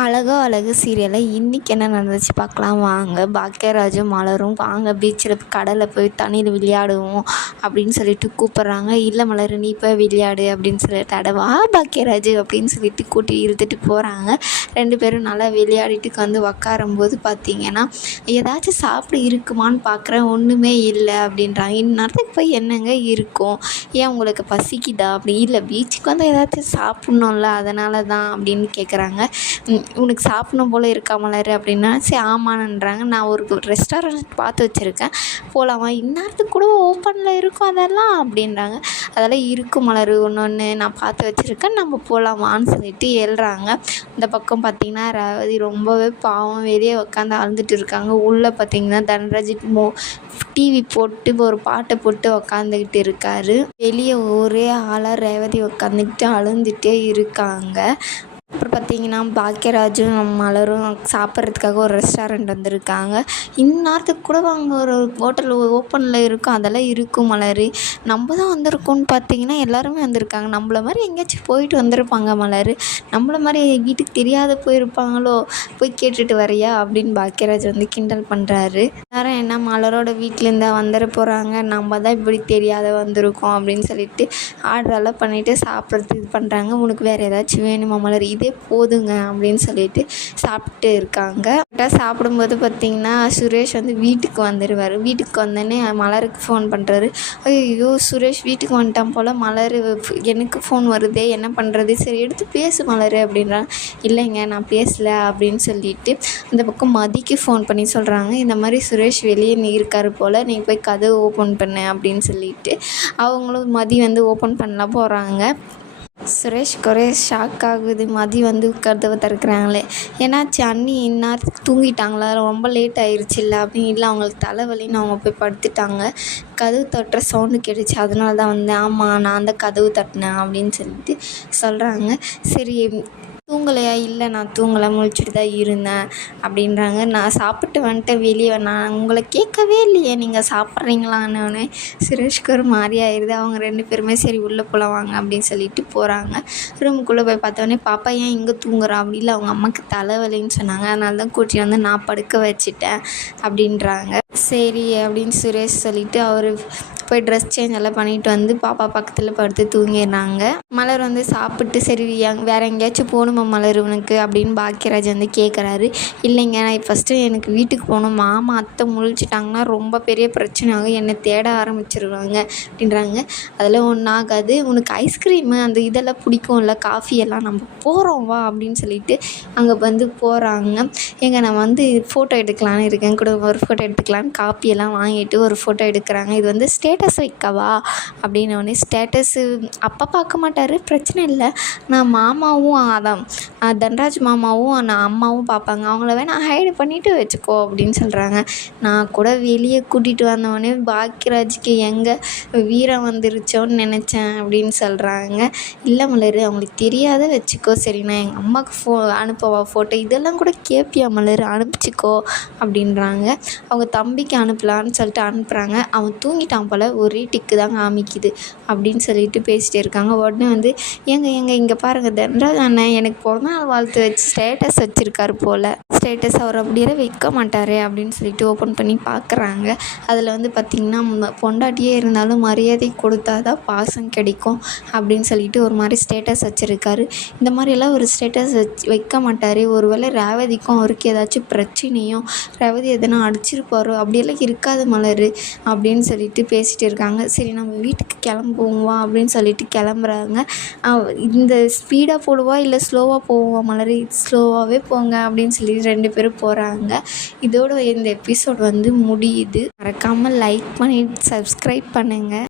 அழகோ அழகு சீரியலில் இன்றைக்கி என்ன நடந்துச்சு பார்க்கலாம் வாங்க. பாக்கியராஜும் மலரும் வாங்க பீச்சில் கடலில் போய் தண்ணியில் விளையாடுவோம் அப்படின்னு சொல்லிட்டு கூப்பிட்றாங்க. இல்லை மலர் நீ போய் விளையாடு அப்படின்னு சொல்லிட்டு வா பாக்கியராஜு அப்படின்னு சொல்லிட்டு கூட்டி இழுத்துட்டு போகிறாங்க. 2 பேரும் நல்லா விளையாடிட்டு வந்து உக்காரும்போது பார்த்திங்கன்னா ஏதாச்சும் சாப்பிட இருக்குமான்னு பார்க்குறேன், ஒன்றுமே இல்லை அப்படின்றாங்க. இந்நேரத்துக்கு போய் என்னங்க இருக்கும், ஏன் உங்களுக்கு பசிக்குதா அப்படி இல்லை பீச்சுக்கு வந்து ஏதாச்சும் சாப்பிட்ணும்ல அதனால தான் அப்படின்னு கேட்குறாங்க. உனக்கு சாப்பிடணும் போல் இருக்கா மலர் அப்படின்னா சரி ஆமான்றாங்க. நான் ஒரு ரெஸ்டாரண்ட் பார்த்து வச்சுருக்கேன் போகலாமா, இந்நேரத்துக்கு கூட ஓப்பனில் இருக்கும் அதெல்லாம் அப்படின்றாங்க. அதெல்லாம் இருக்கும் மலர், ஒன்று நான் பார்த்து வச்சுருக்கேன் நம்ம போகலாமான்னு சொல்லிட்டு எழுறாங்க. இந்த பக்கம் பார்த்திங்கன்னா ரேவதி ரொம்பவே பாவம் வெளியே உட்காந்து அழுதுட்டு இருக்காங்க. உள்ளே பார்த்திங்கன்னா தன்ராஜ் டிவி போட்டு ஒரு பாட்டை போட்டு உக்காந்துக்கிட்டு இருக்காரு. வெளியே ஒரே ஆளாக ரேவதி உட்காந்துக்கிட்டு அழுந்துகிட்டே இருக்காங்க. அப்புறம் பார்த்திங்கன்னா பாக்கியராஜும் மலரும் சாப்பிட்றதுக்காக ஒரு ரெஸ்டாரண்ட் வந்திருக்காங்க. இந்நேரத்துக்கு கூட அவங்க ஒரு ஹோட்டல் ஓப்பனில் இருக்கும் அதெல்லாம் இருக்கும் மலர், நம்ம தான் வந்திருக்கோன்னு பார்த்திங்கன்னா எல்லாருமே வந்திருக்காங்க. நம்மள மாதிரி எங்கேயாச்சும் போயிட்டு வந்திருப்பாங்க மலர், நம்மள மாதிரி வீட்டுக்கு தெரியாத போயிருப்பாங்களோ, போய் கேட்டுட்டு வரையா அப்படின்னு பாக்கியராஜ் வந்து கிண்டல் பண்ணுறாரு. எல்லாரும் என்ன மலரோட வீட்டிலேருந்து வந்துட போகிறாங்க, நம்ம தான் இப்படி தெரியாத வந்திருக்கோம் அப்படின்னு சொல்லிட்டு ஆர்டரெல்லாம் பண்ணிவிட்டு சாப்பிட்றதுக்கு இது பண்ணுறாங்க. உனக்கு வேறு ஏதாச்சும் வேணுமா மலர், இதே போதுங்க அப்படின்னு சொல்லிட்டு சாப்பிட்டு இருக்காங்க. சாப்பிடும்போது பார்த்திங்கன்னா சுரேஷ் வந்து வீட்டுக்கு வந்துடுவார். வீட்டுக்கு வந்தோடனே மலருக்கு ஃபோன் பண்ணுறாரு. ஐயோ சுரேஷ் வீட்டுக்கு வந்துட்டான் போல், மலர் எனக்கு ஃபோன் வருதே என்ன பண்ணுறது, சரி எடுத்து பேசு மலர் அப்படின்றாங்க. இல்லைங்க நான் பேசலை அப்படின்னு சொல்லிட்டு இந்த பக்கம் மதிக்கு ஃபோன் பண்ணி சொல்கிறாங்க. இந்த மாதிரி சுரேஷ் வெளியே இருக்கார் போல், நீ போய் கதவு ஓப்பன் பண்ணு அப்படின்னு சொல்லிட்டு அவங்களும் மதி வந்து ஓப்பன் பண்ணலாம் போகிறாங்க. சுரேஷ்க்கு ஒரே ஷாக் ஆகுது. மதி வந்து கதவை திறக்கிறாங்களே, ஏன்னாச்சு அண்ணி இந்நேரத்துக்கு தூங்கிட்டாங்களா, ரொம்ப லேட் ஆயிடுச்சு இல்லை அப்படின்னு. இல்லை அவங்களுக்கு தலைவலின்னு அவங்க போய் படுத்துட்டாங்க. கதவு தட்டுற சவுண்டு கேட்டுச்சு அதனால தான் வந்தேன். ஆமாம் நான் தான் கதவு தட்டினேன் அப்படின்னு சொல்லிட்டு சொல்கிறாங்க. சரி தூங்கலையா, இல்லை நான் தூங்கலை முழிச்சிட்டு தான் இருந்தேன் அப்படின்றாங்க. நான் சாப்பிட்டு வந்துட்டேன் வெளியே, நான் உங்களை கேட்கவே இல்லையே நீங்கள் சாப்பிட்றீங்களான்னு. சுரேஷ்க்கு ஒரு மாதிரி ஆயிடுது. அவங்க 2 பேருமே சரி உள்ளே போகலாம் வாங்க அப்படின்னு சொல்லிட்டு போகிறாங்க. ரூமுக்குள்ளே போய் பார்த்தோன்னே பாப்பா ஏன் இங்கே தூங்குறா அப்படி இல்லை அவங்க அம்மாவுக்கு தலைவலின்னு சொன்னாங்க, அதனால தான் கூட்டிகிட்டு வந்து நான் படுக்க வச்சுட்டேன் அப்படின்றாங்க. சரி அப்படின்னு சுரேஷ் சொல்லிவிட்டு அவர் போய் ட்ரெஸ் சேஞ்ச் எல்லாம் பண்ணிவிட்டு வந்து பாப்பா பக்கத்தில் படுத்து தூங்கிடுறாங்க. மலர் வந்து சாப்பிட்டு சரி வேறு எங்கேயாச்சும் போகணுமா மலர் உனக்கு அப்படின்னு பாக்கியராஜ் வந்து கேட்குறாரு. இல்லைங்க நான் ஃபஸ்ட்டு எனக்கு வீட்டுக்கு போகணும், மாமா அத்தை முழிச்சிட்டாங்கன்னா ரொம்ப பெரிய பிரச்சனை ஆகும், என்னை தேட ஆரம்பிச்சிருவாங்க அப்படின்றாங்க. அதெல்லாம் ஒன்றும் ஆகாது, உனக்கு ஐஸ்கிரீமு அந்த இதெல்லாம் பிடிக்கும்ல காஃபி எல்லாம், நம்ம போகிறோம் வா அப்படின்னு சொல்லிட்டு அங்கே வந்து போகிறாங்க. நான் வந்து ஃபோட்டோ எடுக்கலான்னு இருக்கேன் கூட, ஒரு ஃபோட்டோ எடுத்துக்கலான்னு காப்பியெல்லாம் வாங்கிட்டு ஒரு ஃபோட்டோ எடுக்கிறாங்க. இது வந்து ஸ்டேட்டஸ் வைக்கவா அப்படின்னோடனே ஸ்டேட்டஸு அப்பா பார்க்க மாட்டார் பிரச்சனை இல்லை, நான் மாமாவும் அதான் தன்ராஜ் மாமாவும் நான் அம்மாவும் பார்ப்பாங்க, அவங்கள வேணால் ஹைடு பண்ணிவிட்டு வச்சுக்கோ அப்படின்னு சொல்கிறாங்க. நான் கூட வெளியே கூட்டிகிட்டு வந்தவொடனே பாக்கியராஜுக்கு எங்கே வீரம் வந்துருச்சோன்னு நினச்சேன் அப்படின்னு சொல்கிறாங்க. இல்லை மலர் அவங்களுக்கு தெரியாத வச்சுக்கோ, சரி நான் எங்கள் அம்மாவுக்கு அனுப்பவா ஃபோட்டோ, இதெல்லாம் கூட கேட்பியா மலர் அனுப்பிச்சிக்கோ அப்படின்றாங்க. அவங்க தம்பிக்கு அனுப்பலான்னு சொல்லிட்டு அனுப்புகிறாங்க. அவன் தூங்கிட்டான் போல், ஒரே டிக்கு தான் காமிக்குது அப்படின்னு சொல்லிட்டு பேசிகிட்டே இருக்காங்க. உடனே வந்து எங்க இங்கே பாருங்கள் தன்ராஜ் அண்ணன் எனக்கு பிறந்தநாள் வாழ்த்து வச்சு ஸ்டேட்டஸ் வச்சுருக்காரு போல், ஸ்டேட்டஸ் அவர் அப்படியே வைக்க மாட்டாரே அப்படின்னு சொல்லிட்டு ஓப்பன் பண்ணி பார்க்குறாங்க. அதில் வந்து பார்த்திங்கன்னா பொண்டாட்டியே இருந்தாலும் மரியாதை கொடுத்தா தான் பாசம் கிடைக்கும் அப்படின்னு சொல்லிட்டு ஒரு மாதிரி ஸ்டேட்டஸ் வச்சுருக்காரு. இந்த மாதிரியெல்லாம் ஒரு ஸ்டேட்டஸ் வைக்க மாட்டார், ஒருவேளை ரேவதிக்கும் அவருக்கு ஏதாச்சும் பிரச்சனையும் ரேவதி எதனா அடிச்சிருப்பாரோ அப்படியெல்லாம் இருக்காது மலர் அப்படின்னு சொல்லிட்டு பேசிகிட்டு இருக்காங்க. சரி நம்ம வீட்டுக்கு கிளம்புவோம் வா அப்படின்னு சொல்லிட்டு கிளம்புறாங்க. இந்த ஸ்பீடாக போடுவா இல்லை ஸ்லோவாக போவோம் மலர், ஸ்லோவாகவே போங்க அப்படின்னு சொல்லி 2 பேரும் போகிறாங்க. இதோட இந்த எபிசோட் வந்து முடியுது. மறக்காமல் லைக் பண்ணி சப்ஸ்கிரைப் பண்ணுங்கள்.